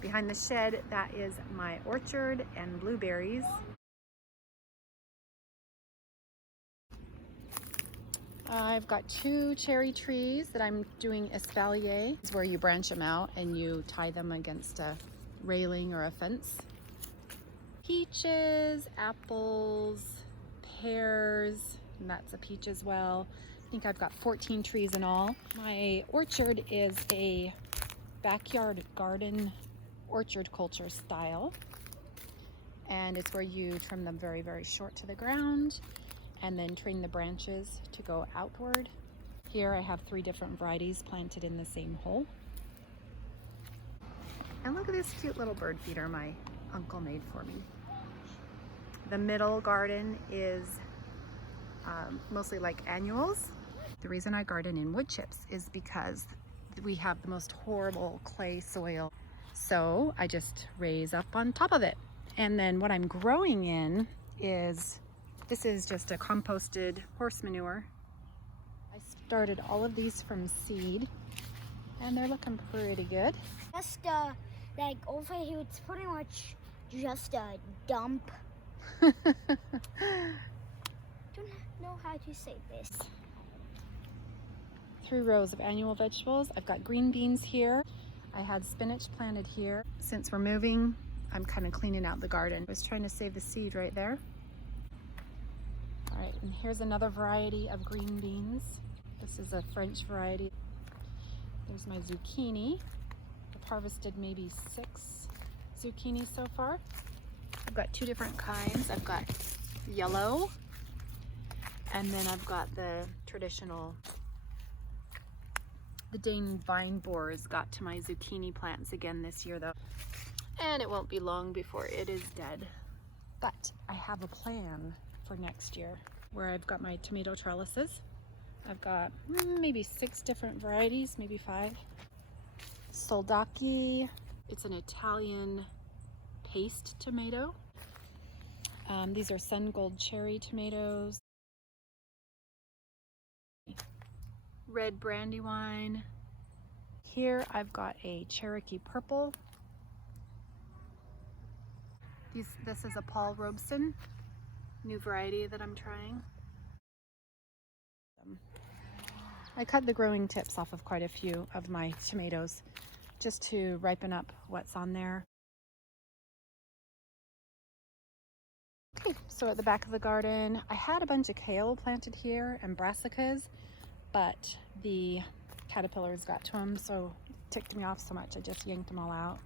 Behind the shed, that is my orchard and blueberries. I've got 2 cherry trees that I'm doing espalier. It's where you branch them out and you tie them against a railing or a fence. Peaches, apples, pears, and that's a peach as well. I think I've got 14 trees in all. My orchard is a backyard garden orchard culture style, and it's where you trim them very, very short to the ground and then train the branches to go outward. Here I have 3 different varieties planted in the same hole. And look at this cute little bird feeder my uncle made for me. The middle garden is mostly like annuals. The reason I garden in wood chips is because we have the most horrible clay soil. So I just raise up on top of it. And then what I'm growing in is, this is just a composted horse manure. I started all of these from seed and they're looking pretty good. Just like over here, it's pretty much just a dump. Don't know how to say this. 3 rows of annual vegetables. I've got green beans here. I had spinach planted here. Since we're moving, I'm kind of cleaning out the garden. I was trying to save the seed right there. All right, and here's another variety of green beans. This is a French variety. There's my zucchini. I've harvested maybe 6 zucchini so far. I've got 2 different kinds. I've got yellow, and then I've got the traditional, the Dane vine borers got to my zucchini plants again this year though. And it won't be long before it is dead. But I have a plan for next year where I've got my tomato trellises. I've got maybe 6 different varieties, maybe 5. Soldaki, it's an Italian paste tomato. These are sun gold cherry tomatoes. Red brandywine. Here I've got a Cherokee purple. This is a Paul Robeson, new variety that I'm trying. I cut the growing tips off of quite a few of my tomatoes just to ripen up what's on there. Okay, so at the back of the garden, I had a bunch of kale planted here and brassicas, but the caterpillars got to them, so it ticked me off so much I just yanked them all out.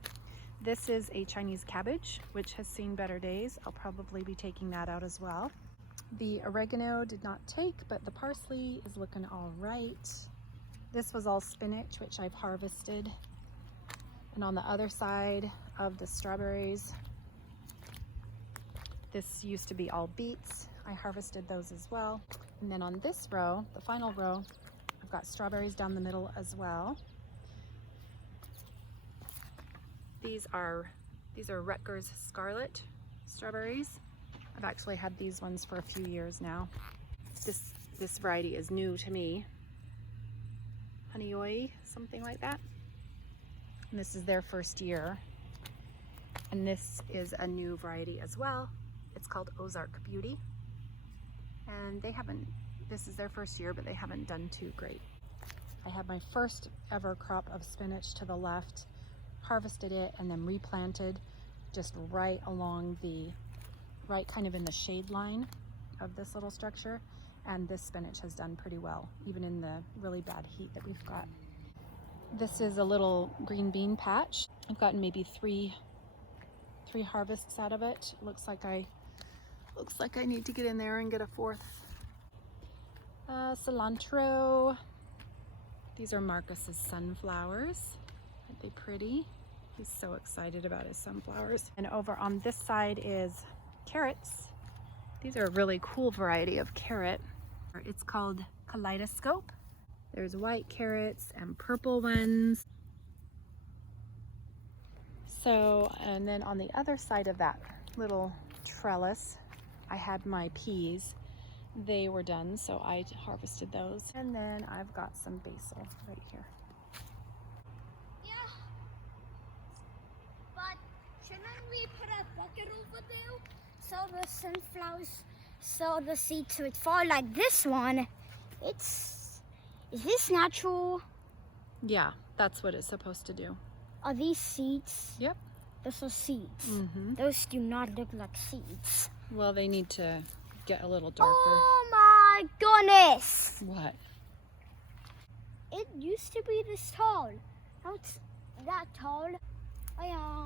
This is a Chinese cabbage, which has seen better days. I'll probably be taking that out as well. The oregano did not take, but the parsley is looking all right. This was all spinach, which I've harvested. And on the other side of the strawberries, this used to be all beets. I harvested those as well. And then on this row, the final row, I've got strawberries down the middle as well. These are Rutgers Scarlet strawberries. I've actually had these ones for a few years now. This variety is new to me. Honeyoy, something like that. And this is their first year. And this is a new variety as well. It's called Ozark Beauty. And this is their first year, but they haven't done too great. I have my first ever crop of spinach to the left, harvested it and then replanted just right kind of in the shade line of this little structure. And this spinach has done pretty well, even in the really bad heat that we've got. This is a little green bean patch. I've gotten maybe three harvests out of it. Looks like I need to get in there and get a 4th. Cilantro. These are Marcus's sunflowers. Aren't they pretty? He's so excited about his sunflowers. And over on this side is carrots. These are a really cool variety of carrot. It's called Kaleidoscope. There's white carrots and purple ones. So, and then on the other side of that little trellis, I had my peas. they were done, so I harvested those. And then I've got some basil right here. Yeah. But shouldn't we put a bucket over there so the sunflowers, so the seeds would fall like this one? Is this natural? Yeah, that's what it's supposed to do. Are these seeds? Yep. Those are seeds. Mm-hmm. Those do not look like seeds. Well, they need to get a little darker. Oh my goodness! What? It used to be this tall. Now it's that tall.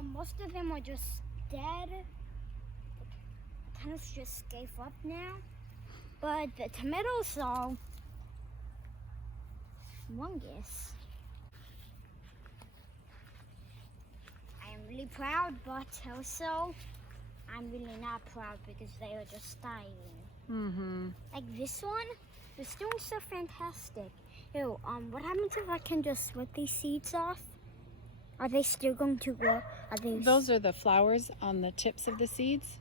Most of them are just dead. The tunnels just gave up now. But the tomatoes are humongous. I am really proud, but also I'm really not proud because they are just dying. Mm-hmm. Like this one, it's doing so fantastic. Ew, what happens if I can just rip these seeds off? Are they still going to grow? Those are the flowers on the tips of the seeds.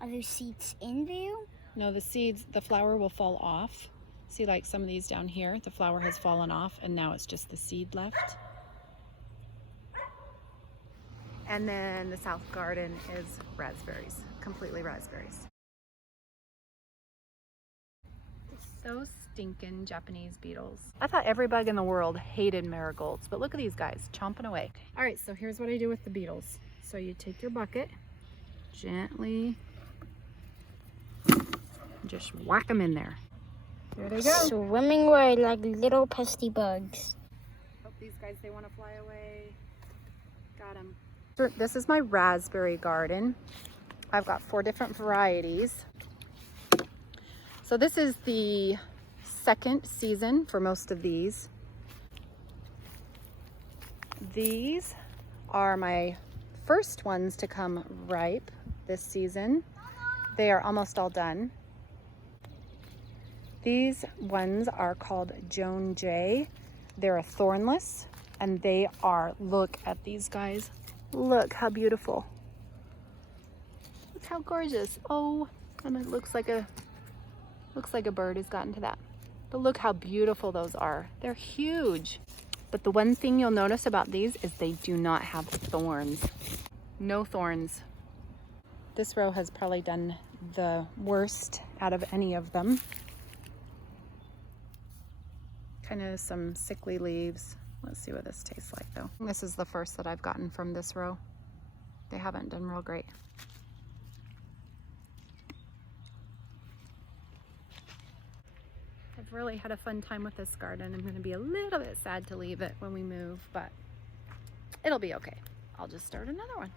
Are those seeds in there? No, the seeds, the flower will fall off. See, like some of these down here, the flower has fallen off and now it's just the seed left. And then the south garden is raspberries, completely raspberries. Those stinking Japanese beetles. I thought every bug in the world hated marigolds, but look at these guys chomping away. All right, so here's what I do with the beetles. So you take your bucket, gently, just whack them in there. There they go. Swimming away like little pesky bugs. Hope these guys, they want to fly away. Got them. This is my raspberry garden. I've got 4 different varieties. So this is the second season for most of these. These are my first ones to come ripe this season. They are almost all done. These ones are called Joan J. They're a thornless, and they are, look at these guys. Look how beautiful. Look how gorgeous. Oh, and it looks like a bird has gotten to that. But look how beautiful those are. They're huge. But the one thing you'll notice about these is they do not have thorns. No thorns. This row has probably done the worst out of any of them. Kind of some sickly leaves. Let's see what this tastes like though. This is the first that I've gotten from this row. They haven't done real great. I've really had a fun time with this garden. I'm going to be a little bit sad to leave it when we move, but it'll be okay. I'll just start another one.